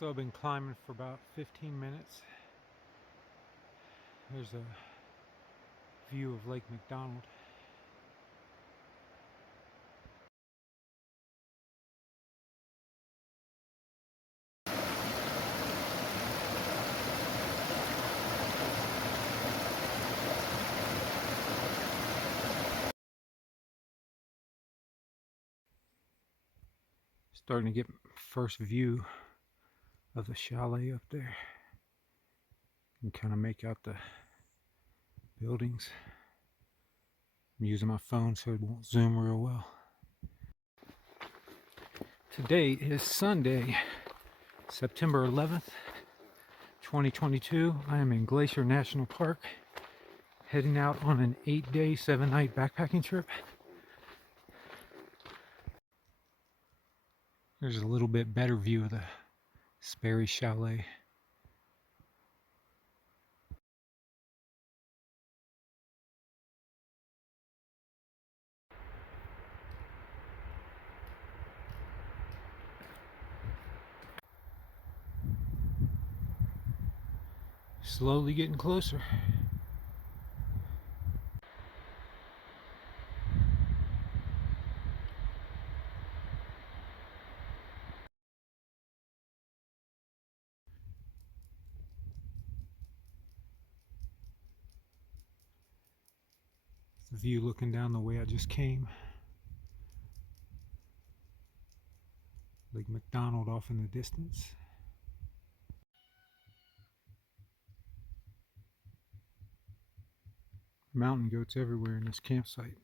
So I've been climbing for about 15 minutes. There's a view of Lake McDonald. Starting to get first view of the chalet up there. You can kind of make out the buildings. I'm using my phone so it won't zoom real well. Today is Sunday, September 11th, 2022. I am in Glacier National Park, heading out on an 8-day, 7-night backpacking trip. There's a little bit better view of the Sperry Chalet. Slowly getting closer. The view looking down the way I just came. Lake McDonald off in the distance. Mountain goats everywhere in this campsite.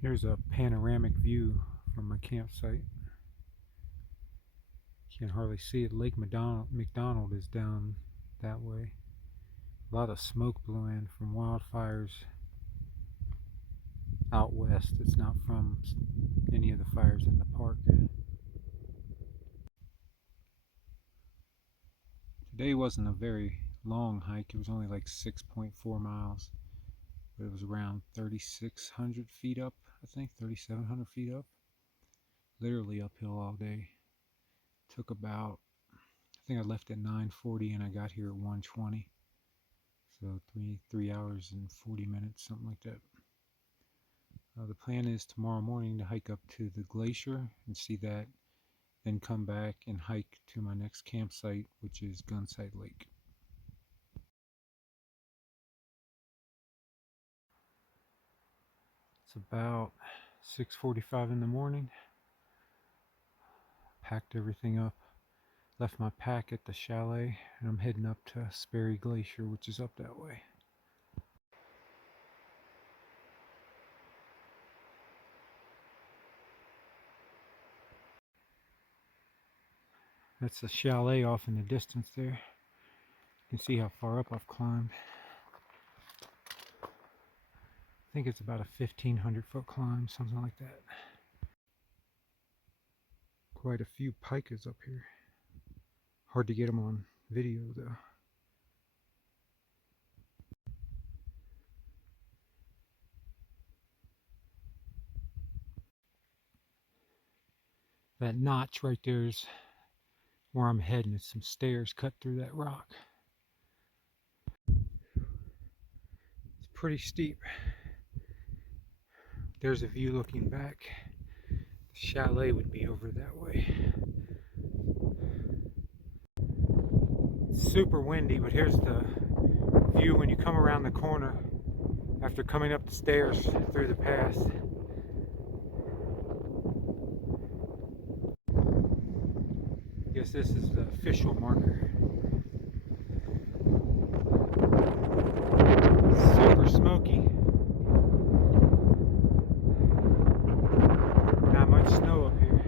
Here's a panoramic view from my campsite. Can't hardly see it. Lake McDonald is down that way. A lot of smoke blew in from wildfires out west. It's not from any of the fires in the park. Today wasn't a very long hike. It was only like 6.4 miles. But it was around 3,600 feet up, I think, 3,700 feet up. Literally uphill all day. Took about, I think I left at 9:40 and I got here at 1:20. So 3 hours and 40 minutes, something like that. The plan is tomorrow morning to hike up to the glacier and see that, then come back and hike to my next campsite, which is Gunsight Lake. It's about 6:45 in the morning. Packed everything up, left my pack at the chalet, and I'm heading up to Sperry Glacier, which is up that way. That's the chalet off in the distance there. You can see how far up I've climbed. I think it's about a 1,500 foot climb, something like that. Quite a few pikas up here. Hard to get them on video though. That notch right there is where I'm heading. It's some stairs cut through that rock. It's pretty steep. There's a view looking back. The chalet would be over that way. It's super windy, but here's the view when you come around the corner after coming up the stairs through the pass. I guess this is the official marker. Super smoky. Not much snow up here.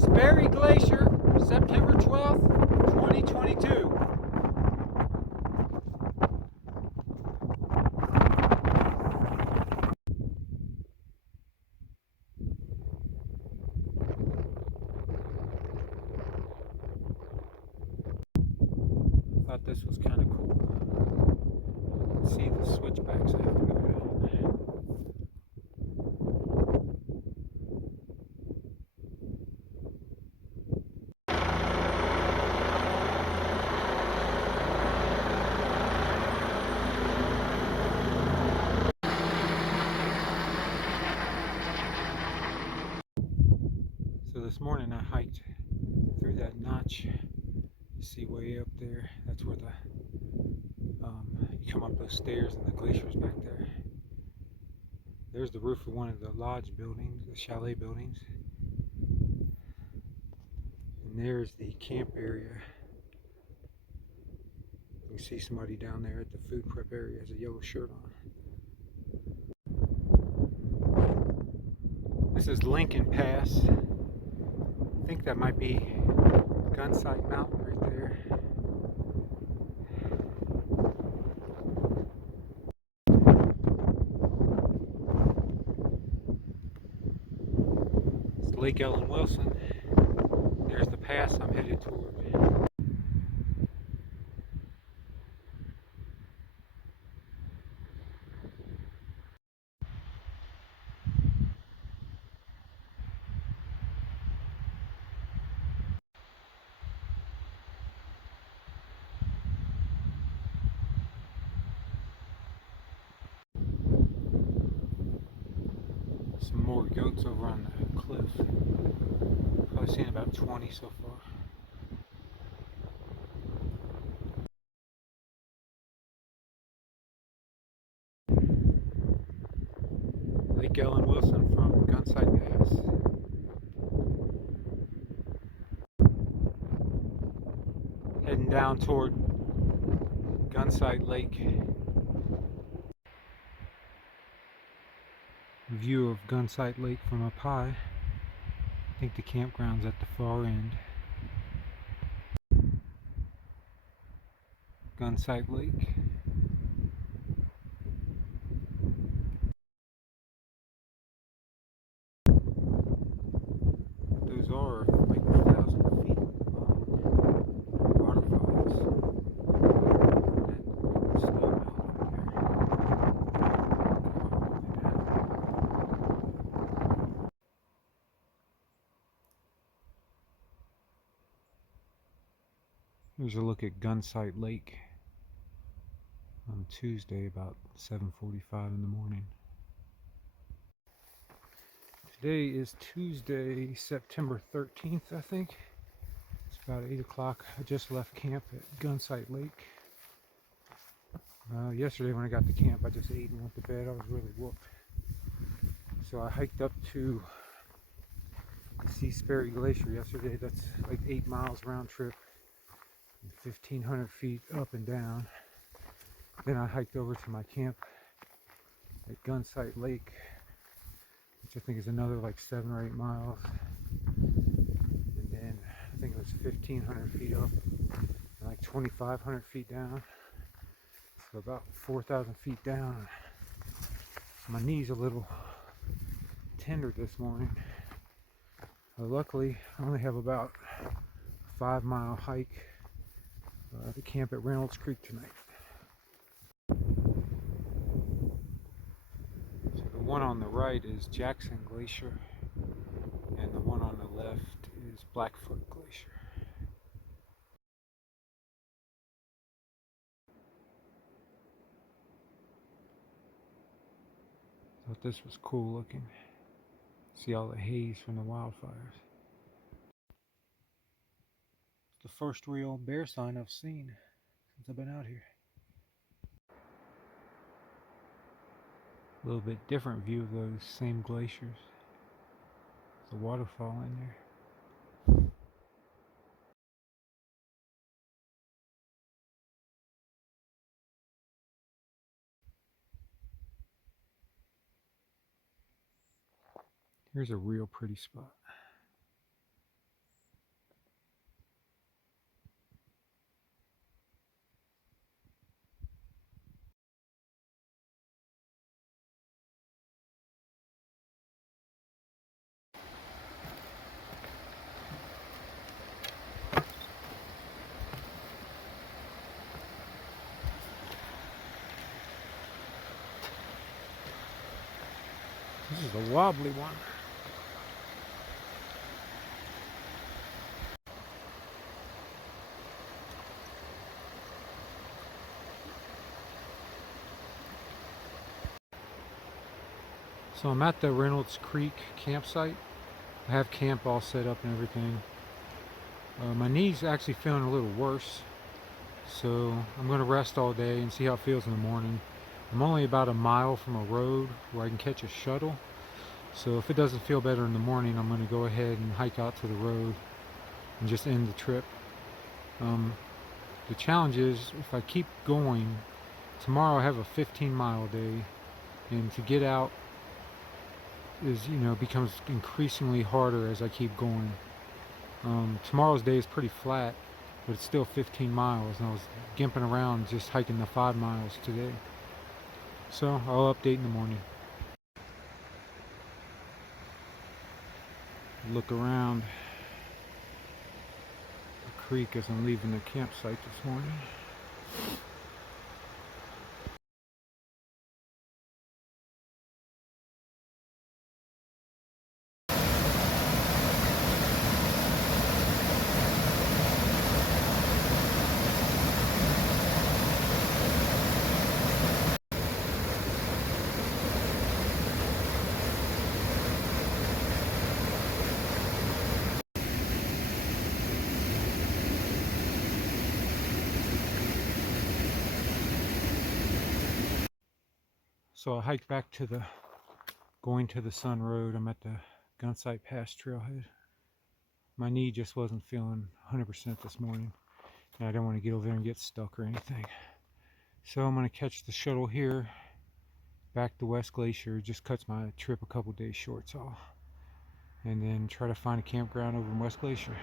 Sperry Glacier, September 12th, 2022. Thought this was kind of cool. See the switchbacks I have to go down. So this morning I hiked through that notch. You see way up there. That's where the you come up those stairs and the glacier's back there. There's the roof of one of the lodge buildings, the chalet buildings. And there's the camp area. You can see somebody down there at the food prep area has a yellow shirt on. This is Lincoln Pass. I think that might be Gunsight Mountain right there. It's Lake Ellen Wilson. There's the pass I'm headed toward. Some more goats over on the cliff. Probably seen about 20 so far. Lake Ellen Wilson from Gunsight Pass. Heading down toward Gunsight Lake. View of Gunsight Lake from up high. I think the campground's at the far end. Gunsight Lake. Those are like 1,000 feet long waterfalls. And snow melt up there. Here's a look at Gunsight Lake on Tuesday about 7:45 in the morning. Today is Tuesday, September 13th, I think. It's about 8 o'clock. I just left camp at Gunsight Lake. Yesterday when I got to camp, I just ate and went to bed. I was really whooped. So I hiked up to see Sperry Glacier yesterday. That's like 8 miles round trip, 1,500 feet up and down. Then I hiked over to my camp at Gunsight Lake, which I think is another like 7 or 8 miles. And then I think it was 1,500 feet up and like 2,500 feet down. So about 4,000 feet down. My knee's a little tender this morning. Luckily, I only have about a 5-mile hike to camp at Reynolds Creek tonight. So the one on the right is Jackson Glacier, and the one on the left is Blackfoot Glacier. Thought this was cool looking. See all the haze from the wildfires. It's the first real bear sign I've seen since I've been out here. A little bit different view of those same glaciers. There's a waterfall in there. Here's a real pretty spot. is a wobbly one. So I'm at the Reynolds Creek campsite. I have camp all set up and everything. My knee's actually feeling a little worse, so I'm going to rest all day and see how it feels in the morning. I'm only about a mile from a road where I can catch a shuttle, so if it doesn't feel better in the morning, I'm going to go ahead and hike out to the road and just end the trip. The challenge is, if I keep going, tomorrow I have a 15-mile day, and to get out is, becomes increasingly harder as I keep going. Tomorrow's day is pretty flat, but it's still 15 miles, and I was gimping around just hiking the 5 miles today. So I'll update in the morning. Look around the creek as I'm leaving the campsite this morning. So I hiked back to the Going to the Sun Road. I'm at the Gunsight Pass trailhead. My knee just wasn't feeling 100% this morning, and I don't want to get over there and get stuck or anything. So I'm going to catch the shuttle here back to West Glacier. It just cuts my trip a couple days short, so, and then try to find a campground over in West Glacier.